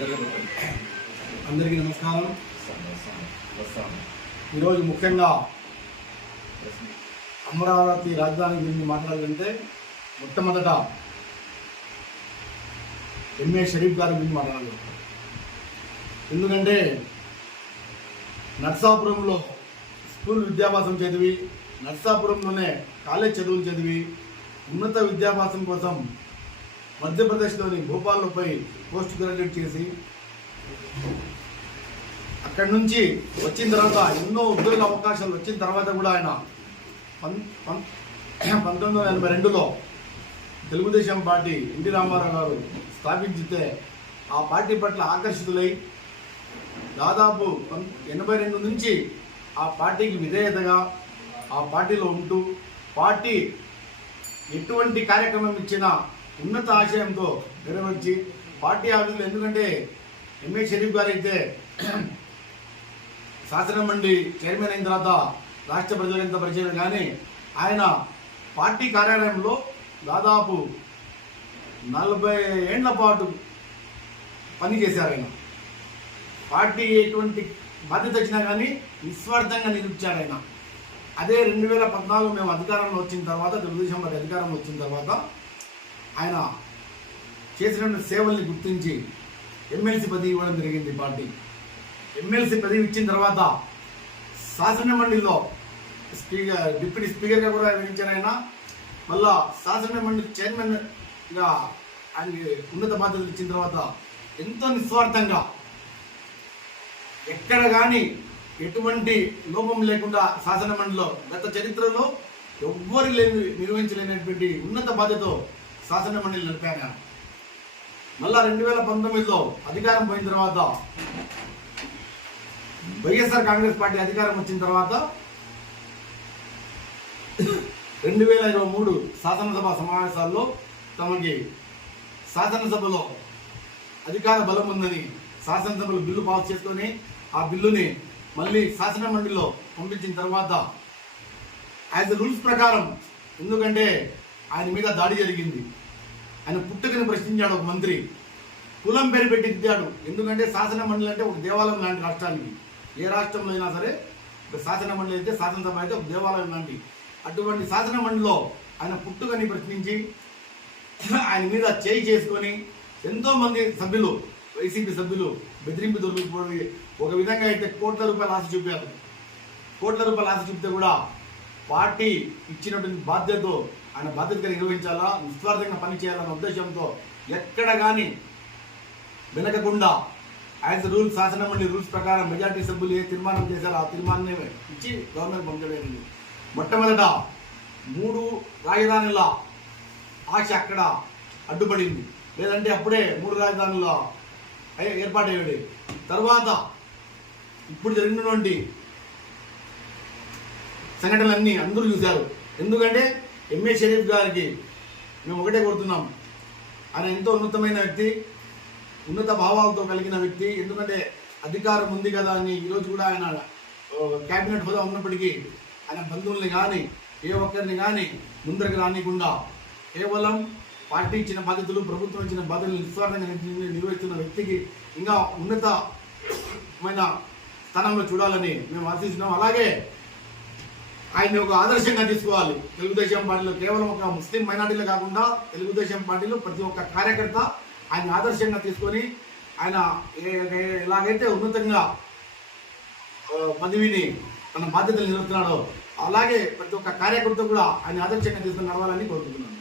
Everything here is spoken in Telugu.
అందరికీ నమస్కారం. ఈరోజు ముఖ్యంగా అమరావతి రాజధాని గురించి మాట్లాడాలంటే మొట్టమొదట ఎంఏ షరీఫ్ గారి గురించి మాట్లాడాలి. ఎందుకంటే నర్సాపురంలో స్కూల్ విద్యాభ్యాసం చదివి, నర్సాపురంలోనే కాలేజ్ చదువులు చదివి, ఉన్నత విద్యాభ్యాసం కోసం మధ్యప్రదేశ్లోని భోపాల్లో పోయి పోస్ట్ గ్రాడ్యుయేట్ చేసి అక్కడి నుంచి వచ్చిన తర్వాత ఎన్నో ఉద్యోగ అవకాశాలు వచ్చిన తర్వాత కూడా ఆయన 1982లో తెలుగుదేశం పార్టీ ఎన్టీ రామారావు గారు స్థాపించితే ఆ పార్టీ పట్ల ఆకర్షితులై దాదాపు 82 నుంచి ఆ పార్టీకి విధేయతగా ఆ పార్టీలో ఉంటూ పార్టీ ఎటువంటి కార్యక్రమం ఇచ్చినా ఉన్నత ఆశయంతో నెరవేర్చి పార్టీ ఆఫీసులు, ఎందుకంటే ఎంఏ షరీఫ్ గారు అయితే శాసనమండలి చైర్మన్ అయిన తర్వాత రాష్ట్ర ప్రజలకు ఎంత పరిచయం, కానీ ఆయన పార్టీ కార్యాలయంలో దాదాపు 40 ఏళ్ల పాటు పనిచేశారు. ఆయన పార్టీ ఎటువంటి బాధ్యత వచ్చినా కానీ నిస్వార్థంగా నిలిచారు ఆయన. అదే 2014 మేము అధికారంలో వచ్చిన తర్వాత, తెలుగుదేశం పార్టీ అధికారంలో వచ్చిన తర్వాత ఆయన చేసిన సేవల్ని గుర్తించి ఎమ్మెల్సీ పదవి ఇవ్వడం జరిగింది. పార్టీ ఎమ్మెల్సీ పదవి ఇచ్చిన తర్వాత శాసనమండలిలో డిప్యూటీ స్పీకర్గా కూడా వ్యవహరించారు ఆయన. మళ్ళా శాసనమండలి చైర్మన్గా ఆయనకి ఉన్నత బాధ్యతలు ఇచ్చిన తర్వాత ఎంతో నిస్వార్థంగా ఎక్కడ కానీ ఎటువంటి లోపం లేకుండా శాసనమండలిలో గత చరిత్రలో ఎవ్వరు నిర్వహించలేనటువంటి ఉన్నత బాధ్యతతో శాసనమండలి నడిపాను. మళ్ళా 2019లో అధికారం పోయిన తర్వాత వైఎస్ఆర్ కాంగ్రెస్ పార్టీ అధికారం వచ్చిన తర్వాత 2023 శాసనసభ సమావేశాల్లో తమకి శాసనసభలో అధికార బలం ఉందని శాసనసభలో బిల్లు పాస్ చేసుకొని ఆ బిల్లుని మళ్ళీ శాసనమండలిలో పంపించిన తర్వాత యాజ్ రూల్స్ ప్రకారం, ఎందుకంటే ఆయన మీద దాడి జరిగింది, ఆయన పుట్టుకని ప్రశ్నించాడు ఒక మంత్రి, కులం పేరు పెట్టి ఇచ్చాడు. ఎందుకంటే శాసనమండలి అంటే ఒక దేవాలయం లాంటి రాష్ట్రానికి, ఏ రాష్ట్రంలో అయినా సరే ఒక శాసనమండలి అయితే, శాసనసభ అయితే ఒక దేవాలయం లాంటి, అటువంటి శాసనమండలిలో ఆయన పుట్టుకని ప్రశ్నించి ఆయన మీద చేయి చేసుకొని ఎంతోమంది సభ్యులు, వైసీపీ సభ్యులు బెదిరింపు దొరికిపోయి ఒక విధంగా అయితే కోట్ల రూపాయలు ఆశ చూపారు. కోట్ల రూపాయలు ఆశ చూపితే కూడా పార్టీ ఇచ్చినటువంటి బాధ్యతతో ఆయన బాధ్యతగా నిర్వహించాలా, నిస్వార్థంగా పనిచేయాలన్న ఉద్దేశంతో ఎక్కడ కానీ వెనకకుండా యాజ్ రూల్స్, శాసనమండలి రూల్స్ ప్రకారం మెజార్టీ సభ్యులు ఏ తీర్మానం చేశారో ఆ తీర్మానాన్ని ఇచ్చి గవర్నమెంట్ పంపించలేదు. మొట్టమొదట 3 రాజధానుల ఆశ అక్కడ అడ్డుపడింది, లేదంటే అప్పుడే 3 రాజధానుల ఏర్పాటయ్యాడు. తర్వాత ఇప్పుడు జరిగినటువంటి సంఘటనలన్నీ అందరూ చూశారు. ఎందుకంటే ఎంఏ షరీఫ్ గారికి మేము ఒకటే కోరుతున్నాం, ఆయన ఎంతో ఉన్నతమైన వ్యక్తి, ఉన్నత భావాలతో కలిగిన వ్యక్తి. ఎందుకంటే అధికారం ఉంది కదా అని ఈరోజు కూడా ఆయన క్యాబినెట్ హోదా ఉన్నప్పటికీ ఆయన బంధువుల్ని కానీ ఏ ఒక్కరిని కానీ ముందరికి రానికుండా కేవలం పార్టీ ఇచ్చిన బాధ్యతలు, ప్రభుత్వం ఇచ్చిన బాధ్యతలు నిస్వార్థంగా నిర్వహిస్తున్న వ్యక్తికి ఇంకా ఉన్నతమైన స్థానంలో చూడాలని మేము ఆశిస్తున్నాం. అలాగే ఆయన్ని ఒక ఆదర్శంగా తీసుకోవాలి. తెలుగుదేశం పార్టీలో కేవలం ఒక ముస్లిం మైనార్టీలో కాకుండా తెలుగుదేశం పార్టీలో ప్రతి ఒక్క కార్యకర్త ఆయన ఆదర్శంగా తీసుకొని ఆయన ఎలాగైతే ఉన్నతంగా పదవిని తన బాధ్యతలు నిర్వహిస్తున్నాడో అలాగే ప్రతి ఒక్క కార్యకర్త కూడా ఆయన ఆదర్శంగా తీసుకుని నడవాలని కోరుకుంటున్నాను.